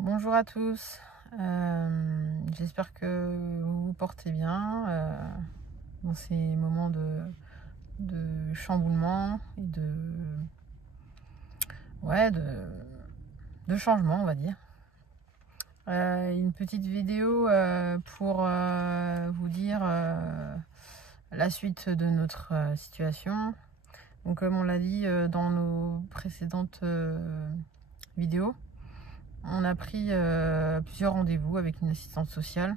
Bonjour à tous, j'espère que vous vous portez bien dans ces moments de chamboulement et ouais, de changement, on va dire. Une petite vidéo pour vous dire la suite de notre situation. Donc comme on l'a dit dans nos précédentes vidéos, on a pris plusieurs rendez-vous avec une assistante sociale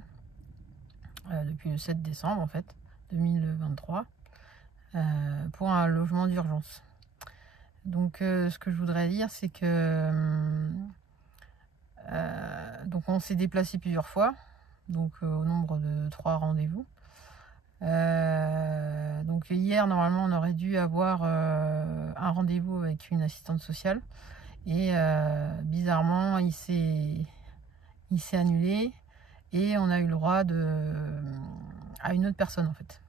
depuis le 7 décembre en fait 2023 pour un logement d'urgence. Donc ce que je voudrais dire, c'est que donc on s'est déplacé plusieurs fois, donc au nombre de 3 rendez-vous. Donc hier normalement on aurait dû avoir un rendez-vous avec une assistante sociale et bizarrement il s'est annulé et on a eu le droit à une autre personne en fait.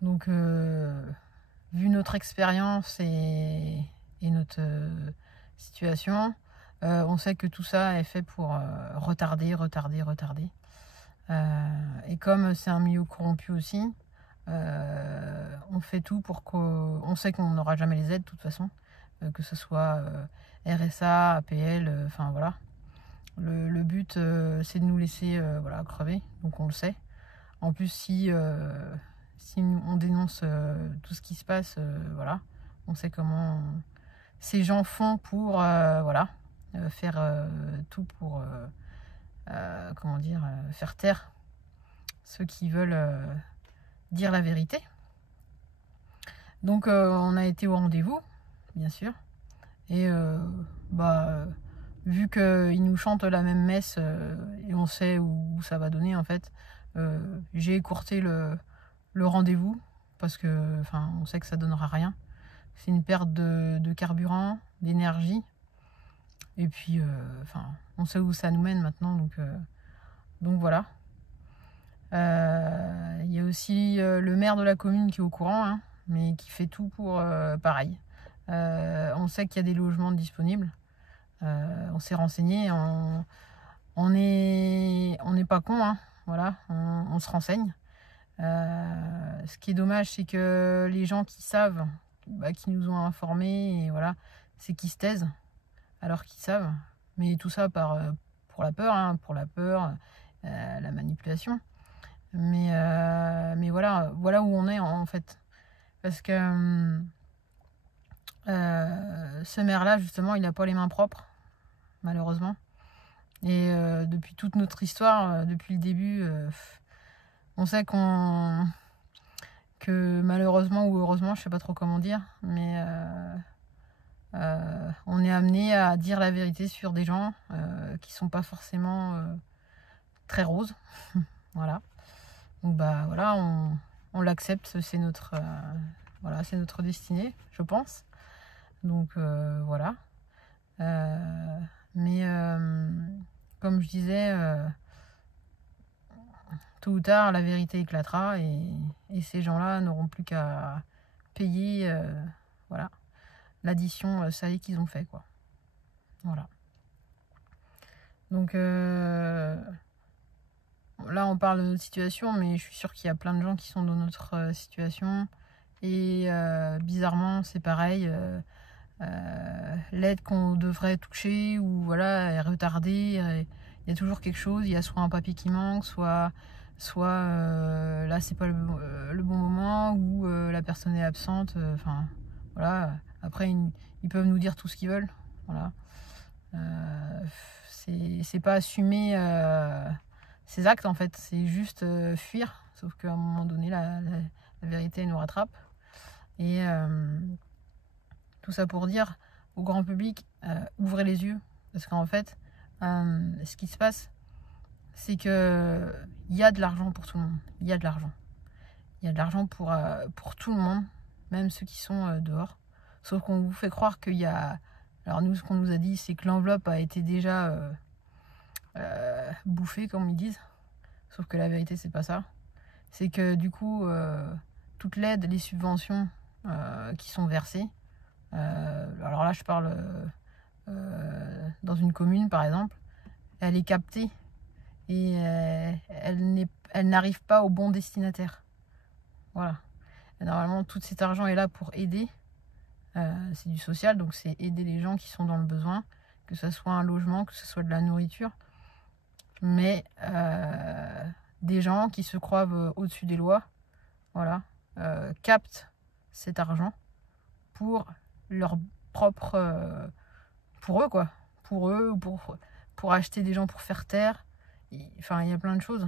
Donc vu notre expérience et notre situation, on sait que tout ça est fait pour retarder. Et comme c'est un milieu corrompu aussi, on fait tout pour qu'on sait qu'on n'aura jamais les aides de toute façon, que ce soit RSA, APL, enfin voilà. Le but c'est de nous laisser voilà, crever, donc on le sait. En plus si on dénonce tout ce qui se passe, voilà, on sait comment ces gens font pour voilà, faire tout pour comment dire, faire taire ceux qui veulent dire la vérité. Donc on a été au rendez-vous, bien sûr, et vu qu'ils nous chantent la même messe et on sait où ça va donner en fait, j'ai écourté le rendez-vous parce que on sait que ça donnera rien. C'est une perte de carburant, d'énergie, et puis on sait où ça nous mène maintenant, donc voilà. Il y a aussi le maire de la commune qui est au courant, hein, mais qui fait tout pour pareil. On sait qu'il y a des logements disponibles, on s'est renseigné, on n'est pas con, hein, voilà, on se renseigne. Ce qui est dommage, c'est que les gens qui savent, qui nous ont informés, et voilà, c'est qu'ils se taisent alors qu'ils savent. Mais tout ça pour la peur, hein, la manipulation. Mais voilà où on est en fait. Parce que ce maire-là, justement, il n'a pas les mains propres, malheureusement. Et depuis toute notre histoire, depuis le début, on sait que malheureusement ou heureusement, je sais pas trop comment dire, mais on est amené à dire la vérité sur des gens qui sont pas forcément très roses. Voilà. Donc voilà, on l'accepte, c'est notre voilà, c'est notre destinée, je pense. Donc voilà. Mais comme je disais, tôt ou tard, la vérité éclatera et ces gens-là n'auront plus qu'à payer voilà, l'addition salée qu'ils ont fait, quoi. Voilà. Donc là, on parle de notre situation, mais je suis sûre qu'il y a plein de gens qui sont dans notre situation. Et bizarrement, c'est pareil. L'aide qu'on devrait toucher ou voilà est retardée. Il y a toujours quelque chose. Il y a soit un papier qui manque, soit là c'est pas le bon moment ou la personne est absente. Enfin voilà. Après ils peuvent nous dire tout ce qu'ils veulent. Voilà. C'est pas assumer ses actes en fait. C'est juste fuir. Sauf qu'à un moment donné la vérité nous rattrape. Et tout ça pour dire au grand public, ouvrez les yeux. Parce qu'en fait, ce qui se passe, c'est que il y a de l'argent pour tout le monde. Il y a de l'argent. Il y a de l'argent pour tout le monde, même ceux qui sont dehors. Sauf qu'on vous fait croire qu'il y a... Alors nous, ce qu'on nous a dit, c'est que l'enveloppe a été déjà bouffée, comme ils disent. Sauf que la vérité, c'est pas ça. C'est que du coup, toute l'aide, les subventions qui sont versées, alors là, je parle dans une commune par exemple, elle est captée et elle n'arrive pas au bon destinataire. Voilà. Et normalement, tout cet argent est là pour aider. C'est du social, donc c'est aider les gens qui sont dans le besoin, que ce soit un logement, que ce soit de la nourriture. Mais des gens qui se croient au-dessus des lois, voilà, captent cet argent pour leur propre... pour eux, quoi. Pour eux, ou pour acheter des gens pour faire taire. Enfin, il y a plein de choses.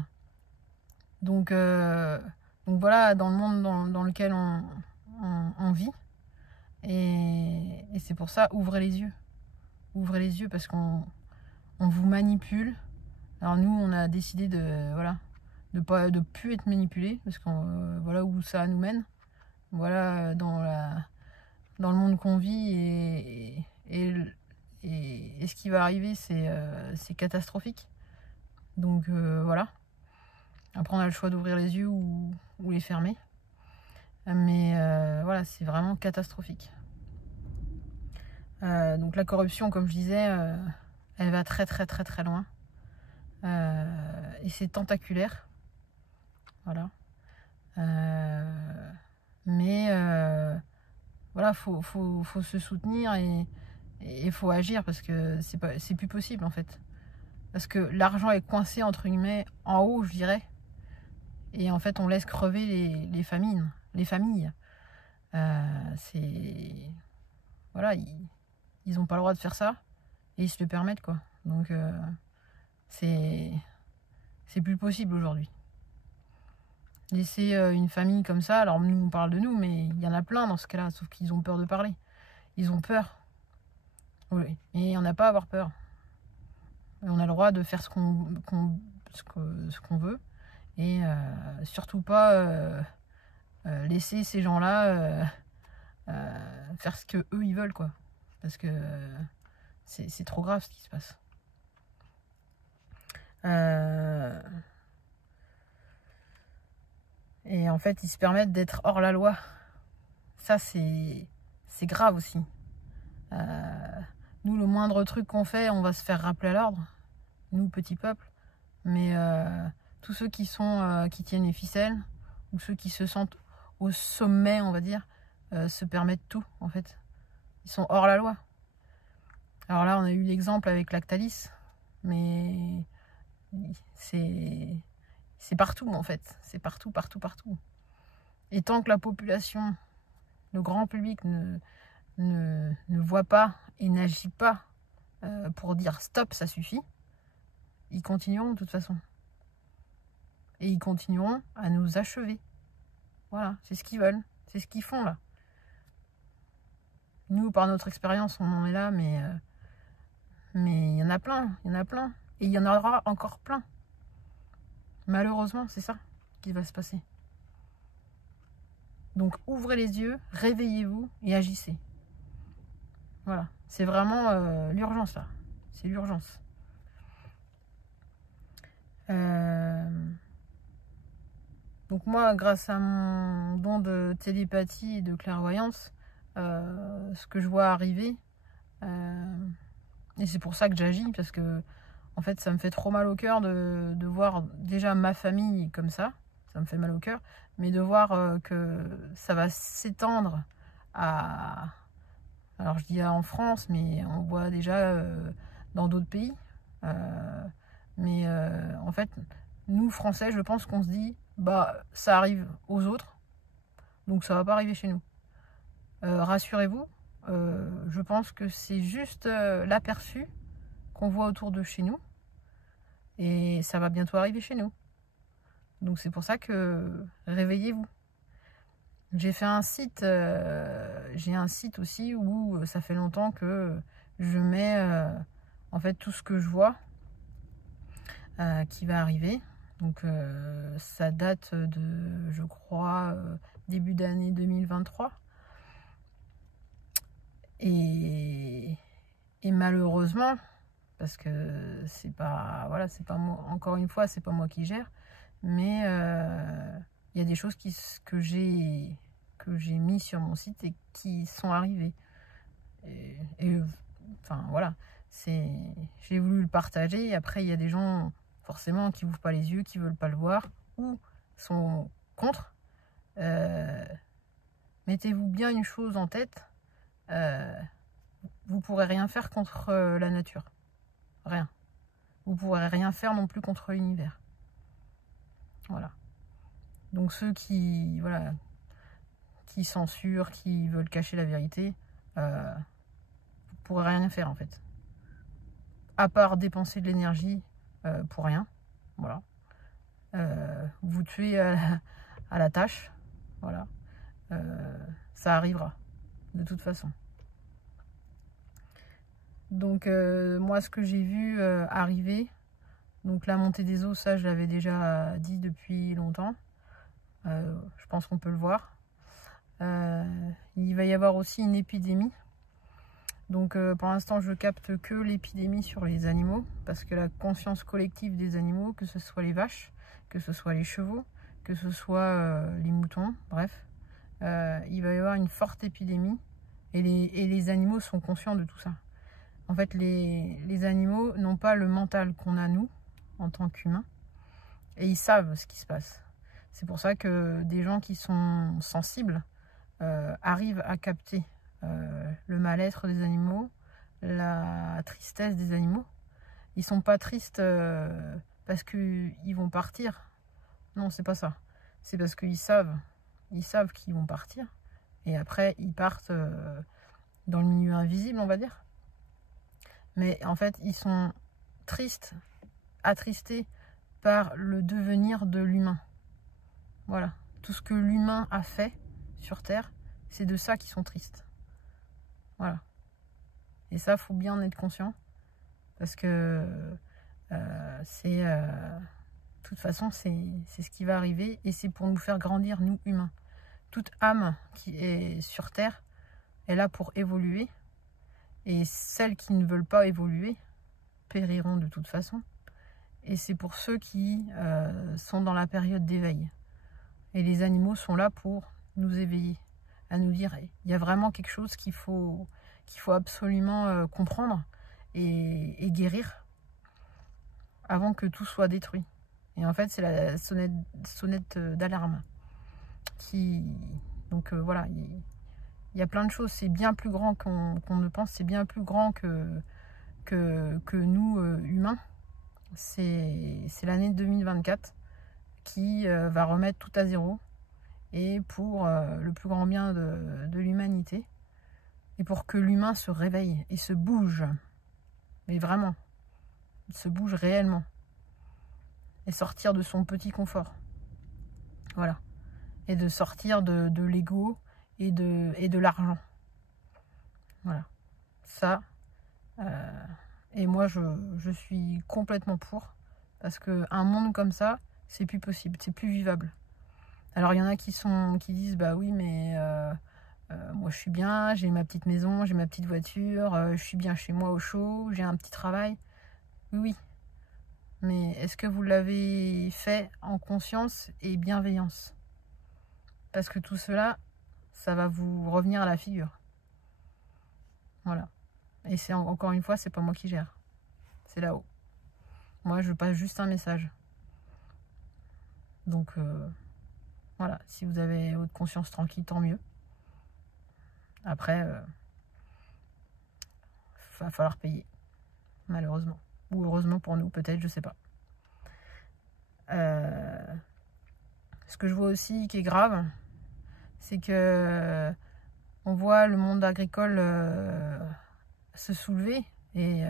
Donc voilà, dans le monde dans lequel on vit. Et c'est pour ça, ouvrez les yeux. Ouvrez les yeux parce qu'on vous manipule. Alors nous, on a décidé de plus être manipulé parce que voilà où ça nous mène. Voilà dans le monde qu'on vit et ce qui va arriver, c'est catastrophique. Donc voilà. Après, on a le choix d'ouvrir les yeux ou les fermer. Mais voilà, c'est vraiment catastrophique. Donc la corruption, comme je disais, elle va très très très très loin. Et c'est tentaculaire. Voilà. Mais voilà, faut se soutenir et faut agir parce que c'est plus possible en fait. Parce que l'argent est coincé entre guillemets en haut, je dirais. Et en fait, on laisse crever les familles. Voilà, ils n'ont pas le droit de faire ça et ils se le permettent quoi. Donc c'est plus possible aujourd'hui. Laisser une famille comme ça, alors nous on parle de nous, mais il y en a plein dans ce cas-là, sauf qu'ils ont peur de parler. Ils ont peur. Oui. Et on n'a pas à avoir peur. On a le droit de faire ce qu'on veut. Et surtout pas laisser ces gens-là faire ce que eux ils veulent quoi. Parce que c'est trop grave ce qui se passe. Et en fait, ils se permettent d'être hors la loi. Ça, c'est grave aussi. Nous, le moindre truc qu'on fait, on va se faire rappeler à l'ordre. Nous, petit peuple. Mais tous ceux qui tiennent les ficelles, ou ceux qui se sentent au sommet, on va dire, se permettent tout, en fait. Ils sont hors la loi. Alors là, on a eu l'exemple avec Lactalis, mais c'est partout, en fait. C'est partout, partout, partout. Et tant que la population, le grand public ne voit pas et n'agit pas pour dire stop, ça suffit, ils continueront de toute façon. Et ils continueront à nous achever. Voilà, c'est ce qu'ils veulent. C'est ce qu'ils font là. Nous, par notre expérience, on en est là, mais il y en a plein, il y en a plein. Et il y en aura encore plein. Malheureusement, c'est ça qui va se passer. Donc ouvrez les yeux, réveillez-vous et agissez. Voilà, c'est vraiment l'urgence là. C'est l'urgence. Donc moi, grâce à mon don de télépathie et de clairvoyance, ce que je vois arriver, et c'est pour ça que j'agis, parce que en fait ça me fait trop mal au cœur de voir déjà ma famille comme ça me fait mal au cœur, mais de voir que ça va s'étendre à... Alors je dis en France, mais on voit déjà dans d'autres pays. Mais en fait, nous Français, je pense qu'on se dit, bah ça arrive aux autres, donc ça va pas arriver chez nous. Rassurez-vous, je pense que c'est juste l'aperçu qu'on voit autour de chez nous, et ça va bientôt arriver chez nous. Donc c'est pour ça que réveillez-vous. J'ai fait un site, j'ai un site aussi où ça fait longtemps que je mets en fait tout ce que je vois qui va arriver. Donc ça date de, je crois, début d'année 2023. Et malheureusement, parce que c'est pas, voilà, c'est pas moi, encore une fois, c'est pas moi qui gère, mais il y a des choses que j'ai mis sur mon site et qui sont arrivées. Et enfin voilà, j'ai voulu le partager. Après, il y a des gens forcément qui n'ouvrent pas les yeux, qui veulent pas le voir ou sont contre. Mettez-vous bien une chose en tête, vous pourrez rien faire contre la nature, rien. Vous pourrez rien faire non plus contre l'univers. Voilà. Donc ceux qui, voilà, qui censurent, qui veulent cacher la vérité, vous pourrez rien faire en fait. À part dépenser de l'énergie pour rien. Voilà. Vous tuez à la tâche. Voilà. Ça arrivera. De toute façon. Donc moi ce que j'ai vu arriver, donc la montée des eaux, ça je l'avais déjà dit depuis longtemps. Je pense qu'on peut le voir. Il va y avoir aussi une épidémie. Donc pour l'instant je capte que l'épidémie sur les animaux, parce que la conscience collective des animaux, que ce soit les vaches, que ce soit les chevaux, que ce soit les moutons, bref, il va y avoir une forte épidémie et les animaux sont conscients de tout ça. En fait les animaux n'ont pas le mental qu'on a nous en tant qu'humains et ils savent ce qui se passe. C'est pour ça que des gens qui sont sensibles arrivent à capter le mal-être des animaux, la tristesse des animaux. Ils sont pas tristes parce qu'ils vont partir. Non, c'est pas ça. C'est parce qu'ils savent qu'ils vont partir. Et après, ils partent dans le milieu invisible, on va dire. Mais en fait, ils sont tristes, attristés par le devenir de l'humain. Voilà. Tout ce que l'humain a fait sur Terre, c'est de ça qu'ils sont tristes. Voilà. Et ça, faut bien en être conscient. Parce que de toute façon, c'est ce qui va arriver. Et c'est pour nous faire grandir, nous, humains. Toute âme qui est sur Terre est là pour évoluer. Et celles qui ne veulent pas évoluer périront de toute façon. Et c'est pour ceux qui sont dans la période d'éveil. Et les animaux sont là pour nous éveiller, à nous dire il y a vraiment quelque chose qu'il faut absolument comprendre et guérir avant que tout soit détruit. Et en fait, c'est la sonnette d'alarme qui... Donc voilà, il y a plein de choses. C'est bien plus grand qu'on ne pense. C'est bien plus grand que nous, humains. C'est l'année 2024 qui va remettre tout à zéro. Et pour le plus grand bien de l'humanité. Et pour que l'humain se réveille et se bouge. Mais vraiment. Se bouge réellement. Et sortir de son petit confort. Voilà. Et de sortir de l'ego et de l'argent. Voilà. Ça. Et moi, je suis complètement pour. Parce qu'un monde comme ça, c'est plus possible. C'est plus vivable. Alors, il y en a qui disent, bah oui, mais moi, je suis bien. J'ai ma petite maison, j'ai ma petite voiture. Je suis bien chez moi au chaud. J'ai un petit travail. Oui, oui. Mais est-ce que vous l'avez fait en conscience et bienveillance? Parce que tout cela, ça va vous revenir à la figure. Voilà. Et c'est encore une fois, c'est pas moi qui gère. C'est là-haut. Moi, je passe juste un message. Donc, voilà. Si vous avez votre conscience tranquille, tant mieux. Après, va falloir payer. Malheureusement. Ou heureusement pour nous, peut-être, je sais pas. Ce que je vois aussi qui est grave, c'est que on voit le monde agricole se soulever et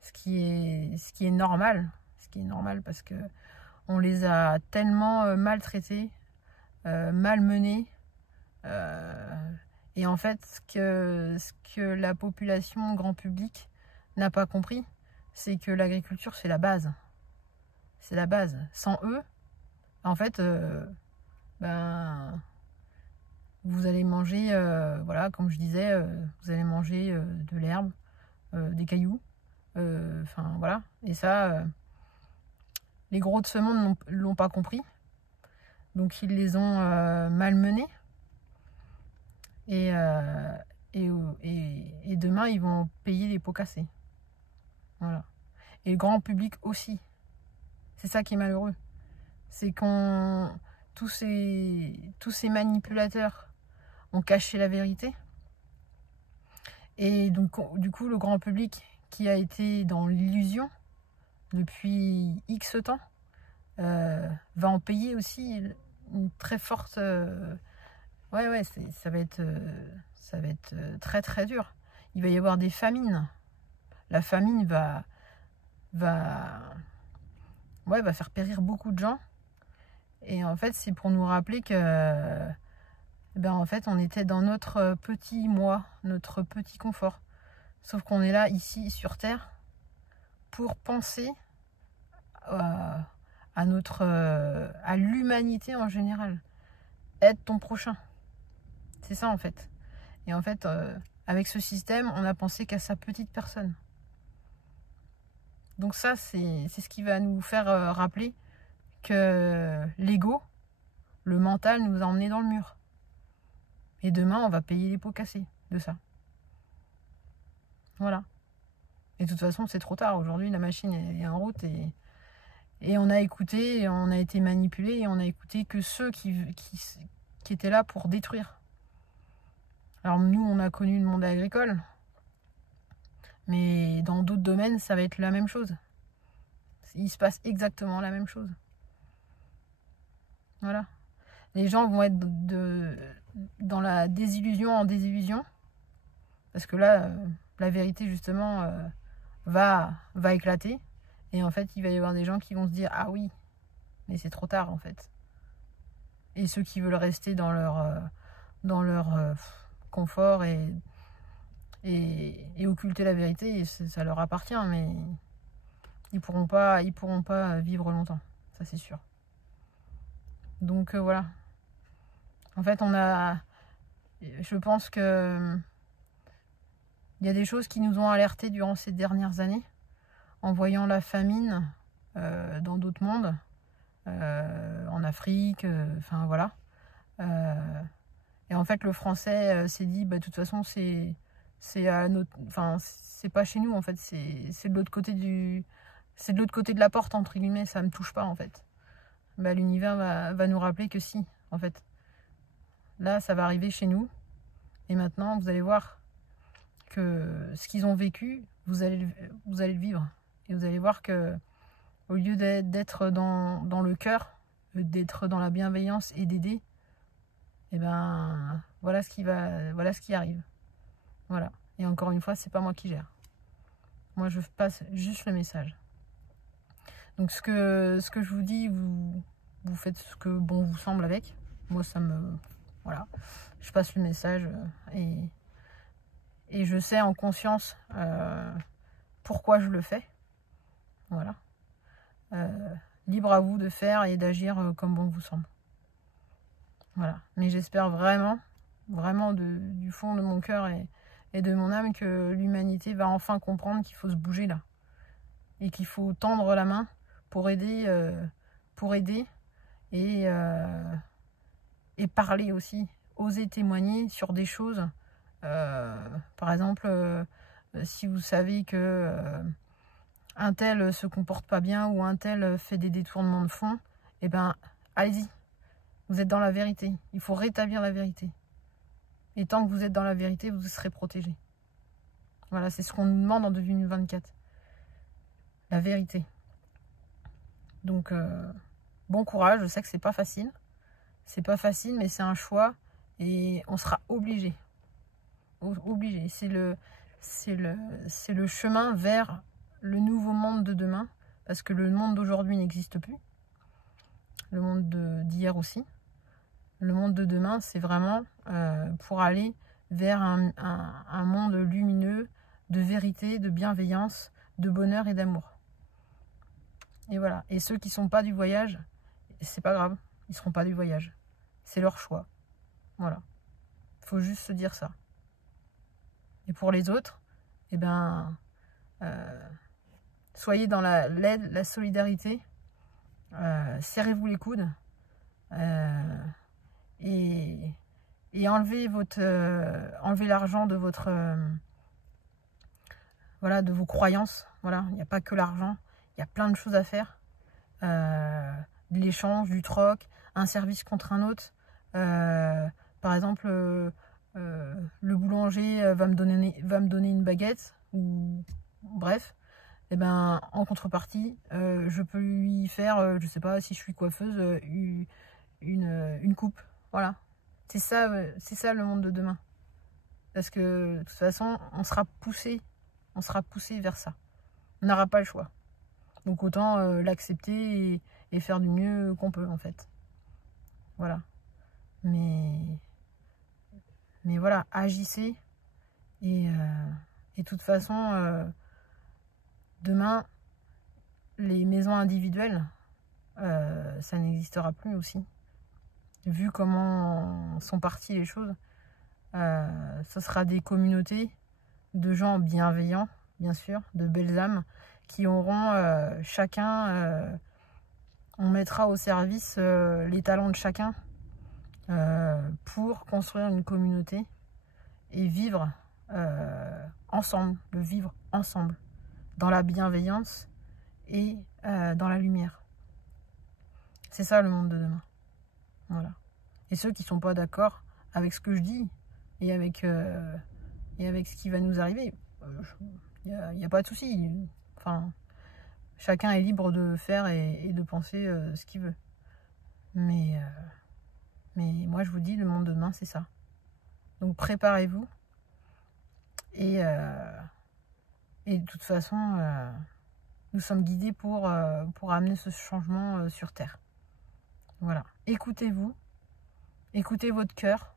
ce qui est normal. Ce qui est normal parce que on les a tellement maltraités, malmenés. Et en fait, ce que la population, grand public, n'a pas compris, c'est que l'agriculture, c'est la base. C'est la base. Sans eux, en fait, vous allez manger, voilà, comme je disais, vous allez manger de l'herbe, des cailloux, enfin voilà. Et ça, les gros de ce monde l'ont pas compris. Donc ils les ont malmenés. Et demain, ils vont payer les pots cassés. Voilà. Et le grand public aussi. C'est ça qui est malheureux. C'est qu'on tous ces manipulateurs ont caché la vérité. Et donc, du coup, le grand public qui a été dans l'illusion depuis X temps va en payer aussi une très forte... Ouais, ça va être très très dur. Il va y avoir des famines. La famine va faire périr beaucoup de gens. Et en fait, c'est pour nous rappeler que en fait, on était dans notre petit moi, notre petit confort. Sauf qu'on est là, ici, sur Terre, pour penser à l'humanité en général. Aide ton prochain. C'est ça, en fait. Et en fait, avec ce système, on a pensé qu'à sa petite personne. Donc ça, c'est ce qui va nous faire rappeler que l'ego, le mental, nous a emmenés dans le mur. Et demain, on va payer les pots cassés de ça. Voilà. Et de toute façon, c'est trop tard. Aujourd'hui, la machine est en route et on a écouté, et on a été manipulé, et on a écouté que ceux qui étaient là pour détruire. Alors nous, on a connu le monde agricole, mais dans d'autres domaines, ça va être la même chose. Il se passe exactement la même chose. Voilà. Les gens vont être dans la désillusion en désillusion, parce que là, la vérité, justement, va éclater. Et en fait, il va y avoir des gens qui vont se dire « Ah oui, mais c'est trop tard, en fait. » Et ceux qui veulent rester dans leur confort et occulter la vérité, ça leur appartient, mais ils pourront pas vivre longtemps, ça c'est sûr. Donc voilà. En fait, je pense que il y a des choses qui nous ont alertés durant ces dernières années, en voyant la famine dans d'autres mondes, en Afrique, enfin voilà. Et en fait, le français s'est dit, de toute façon, c'est pas chez nous, en fait, c'est de l'autre côté c'est de l'autre côté de la porte, entre guillemets, ça me touche pas, en fait. L'univers va nous rappeler que si, en fait. Là, ça va arriver chez nous. Et maintenant, vous allez voir que ce qu'ils ont vécu, vous allez le vivre. Et vous allez voir que au lieu d'être dans le cœur, d'être dans la bienveillance et d'aider, voilà ce qui arrive. Voilà. Et encore une fois, c'est pas moi qui gère. Moi, je passe juste le message. Donc ce que je vous dis, vous faites ce que bon vous semble avec. Moi, voilà. Je passe le message et je sais en conscience pourquoi je le fais. Voilà. Libre à vous de faire et d'agir comme bon vous semble. Voilà. Mais j'espère vraiment, vraiment du fond de mon cœur et de mon âme que l'humanité va enfin comprendre qu'il faut se bouger là. Et qu'il faut tendre la main pour aider et parler aussi. Oser témoigner sur des choses. Par exemple, si vous savez que un tel se comporte pas bien ou un tel fait des détournements de fonds, allez-y. Vous êtes dans la vérité. Il faut rétablir la vérité. Et tant que vous êtes dans la vérité, vous serez protégés. Voilà, c'est ce qu'on nous demande en 2024. La vérité. Donc, bon courage. Je sais que c'est pas facile. C'est pas facile, mais c'est un choix. Et on sera obligé. Obligé. C'est le chemin vers le nouveau monde de demain. Parce que le monde d'aujourd'hui n'existe plus. Le monde d'hier aussi. Le monde de demain, c'est vraiment pour aller vers un monde lumineux, de vérité, de bienveillance, de bonheur et d'amour. Et voilà. Et ceux qui ne sont pas du voyage, c'est pas grave. Ils ne seront pas du voyage. C'est leur choix. Voilà. Il faut juste se dire ça. Et pour les autres, soyez dans l'aide, la solidarité. Serrez-vous les coudes. Et enlevez l'argent de votre voilà, de vos croyances. Voilà, il n'y a pas que l'argent, il y a plein de choses à faire. De l'échange, du troc, un service contre un autre. Par exemple, le boulanger va me donner une baguette, ou bref. Et ben, en contrepartie, je peux lui faire, je sais pas, si je suis coiffeuse, une coupe. Voilà. C'est ça le monde de demain. Parce que de toute façon, on sera poussé vers ça. On n'aura pas le choix. Donc autant l'accepter et faire du mieux qu'on peut, en fait. Voilà. Mais voilà, agissez. Et de toute façon, demain, les maisons individuelles, ça n'existera plus aussi. Vu comment sont parties les choses, ce sera des communautés de gens bienveillants, bien sûr, de belles âmes, qui auront chacun, on mettra au service les talents de chacun pour construire une communauté et vivre ensemble, le vivre ensemble, dans la bienveillance et dans la lumière. C'est ça le monde de demain. Voilà. Et ceux qui ne sont pas d'accord avec ce que je dis et avec ce qui va nous arriver, il n'y a pas de souci. Enfin, chacun est libre de faire et de penser ce qu'il veut. Mais moi, je vous dis, le monde de demain, c'est ça. Donc, préparez-vous. Et de toute façon, nous sommes guidés pour amener ce changement sur Terre. Voilà. Écoutez-vous. Écoutez votre cœur.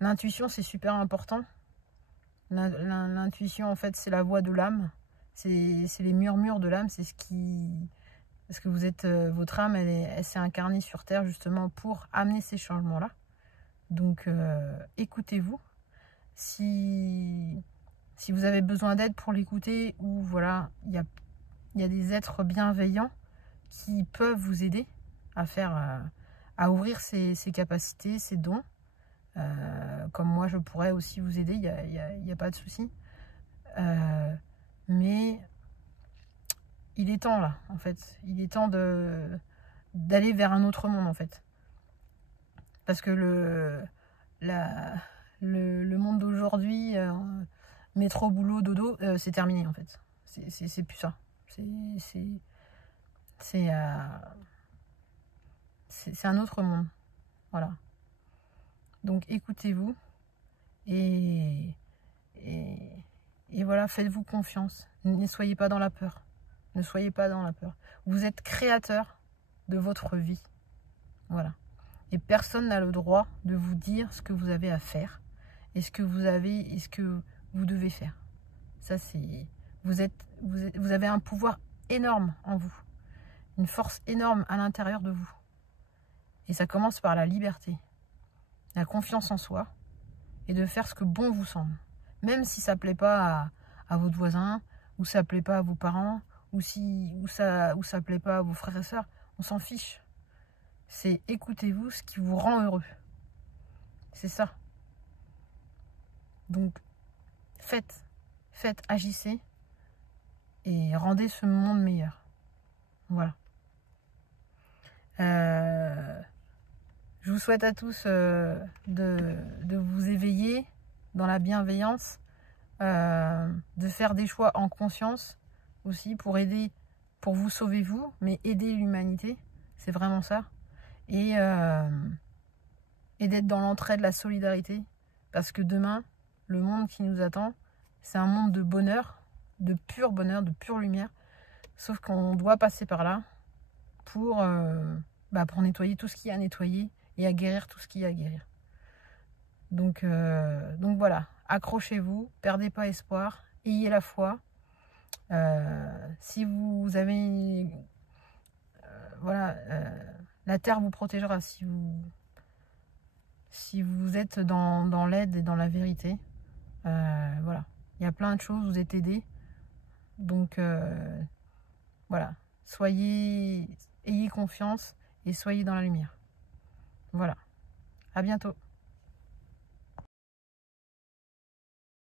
L'intuition, c'est super important. L'intuition, en fait, c'est la voix de l'âme. C'est les murmures de l'âme. C'est ce qui... Parce que vous êtes... votre âme, elle s'est incarnée sur Terre, justement, pour amener ces changements-là. Donc, écoutez-vous. Si vous avez besoin d'aide pour l'écouter, ou voilà, il y a des êtres bienveillants qui peuvent vous aider à faire... à ouvrir ses capacités, ses dons. Comme moi, je pourrais aussi vous aider, il n'y a pas de souci. Mais il est temps, là, en fait. Il est temps d'aller vers un autre monde, en fait. Parce que le monde d'aujourd'hui, métro, boulot, dodo, c'est terminé, en fait. C'est plus ça. C'est un autre monde. Voilà. Donc écoutez-vous et voilà, faites-vous confiance. Ne soyez pas dans la peur. Ne soyez pas dans la peur. Vous êtes créateur de votre vie. Voilà. Et personne n'a le droit de vous dire ce que vous avez à faire et ce que vous devez faire. Ça, c'est... Vous avez un pouvoir énorme en vous. Une force énorme à l'intérieur de vous. Et ça commence par la liberté, la confiance en soi et de faire ce que bon vous semble. Même si ça ne plaît pas à votre voisin, ou ça ne plaît pas à vos parents, ou ça ne plaît pas à vos frères et sœurs, on s'en fiche. C'est écoutez-vous ce qui vous rend heureux. C'est ça. Donc, faites, agissez et rendez ce monde meilleur. Voilà. Je vous souhaite à tous de vous éveiller dans la bienveillance, de faire des choix en conscience aussi pour vous sauver vous, mais aider l'humanité, c'est vraiment ça. Et d'être dans l'entraide, la solidarité, parce que demain, le monde qui nous attend, c'est un monde de bonheur, de pur lumière, sauf qu'on doit passer par là pour nettoyer tout ce qu'il y a à nettoyer et à guérir tout ce qu'il y a à guérir. Donc voilà, accrochez-vous, perdez pas espoir, ayez la foi. Si vous avez... la terre vous protégera si vous êtes dans l'aide et dans la vérité. Voilà, il y a plein de choses, vous êtes aidés. Donc voilà, ayez confiance et soyez dans la lumière. Voilà, à bientôt.